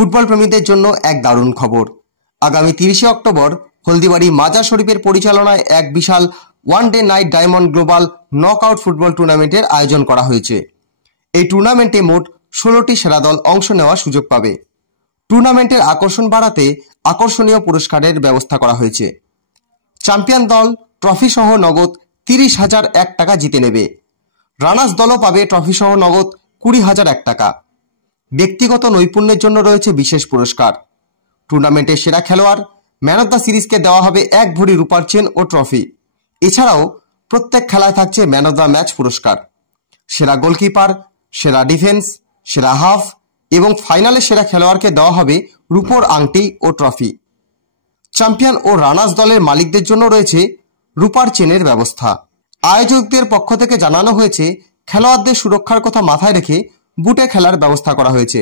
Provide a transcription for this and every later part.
Football প্রেমীদের জন্য এক দারুণ খবর। আগামী 30শে অক্টোবর হলদিবাড়ি মাজার শরীফের পরিচালনায় এক বিশাল one day night diamond global knockout football টুর্নামেন্টের আয়োজন করা হয়েছে। এই টুর্নামেন্টে মোট 16টি সেরা দল অংশ নেওয়ার সুযোগ পাবে। টুর্নামেন্টের আকর্ষণ বাড়াতে আকর্ষণীয় পুরস্কারের ব্যবস্থা করা হয়েছে। চ্যাম্পিয়ন দল ট্রফি সহ নগদ 30,001 টাকা জিতে নেবে। রানার্স দলও পাবে ট্রফি সহ নগদ 20,001 টাকা। ব্যক্তিগত নৈপুণ্যের জন্য রয়েছে বিশেষ পুরস্কার। টুর্নামেন্টের সেরা খেলোয়াড় ম্যান অব দ্য সিরিজকে দেওয়া হবে 1 ভরি রূপার চেন ও ট্রফি। এছাড়াও প্রত্যেক খেলায় থাকছে ম্যান অব দ্য ম্যাচ পুরস্কার। সেরা গোলকিপার, সেরা ডিফেন্স, সেরা হাফ এবং ফাইনালে সেরা খেলোয়াড়কে দেওয়া হবে রূপোর আংটি ও ট্রফি। চ্যাম্পিয়ন ও রানার্স দলের মালিকদের জন্য রয়েছে রূপার চেনের ব্যবস্থা। আয়োজকদের পক্ষ থেকে জানানো হয়েছে, খেলোয়াড়দের সুরক্ষার কথা মাথায় রেখে বুটে খেলার ব্যবস্থা করা হয়েছে।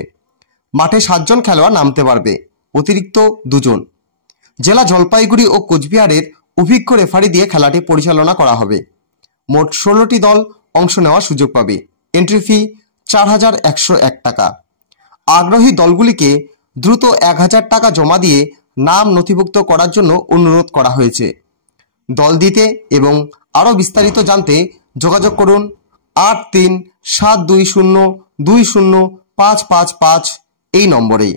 মাঠে 7 জন খেলোয়াড় নামতে পারবে, অতিরিক্ত 2 জন। জেলা জলপাইগুড়ি ও কোচবিহারের অভিজ্ঞ রেফারি দিয়ে খেলাটি পরিচালনা করা হবে। মোট 16টি দল অংশ নেওয়ার সুযোগ পাবে। এন্ট্রি ফি 4,101 টাকা। আগ্রহী দলগুলিকে দ্রুত 1,000 টাকা জমা দিয়ে নাম নথিভুক্ত করার জন্য অনুরোধ করা হয়েছে। দল দিতে এবং আরও বিস্তারিত জানতে যোগাযোগ করুন 8372020555 এই নম্বরে।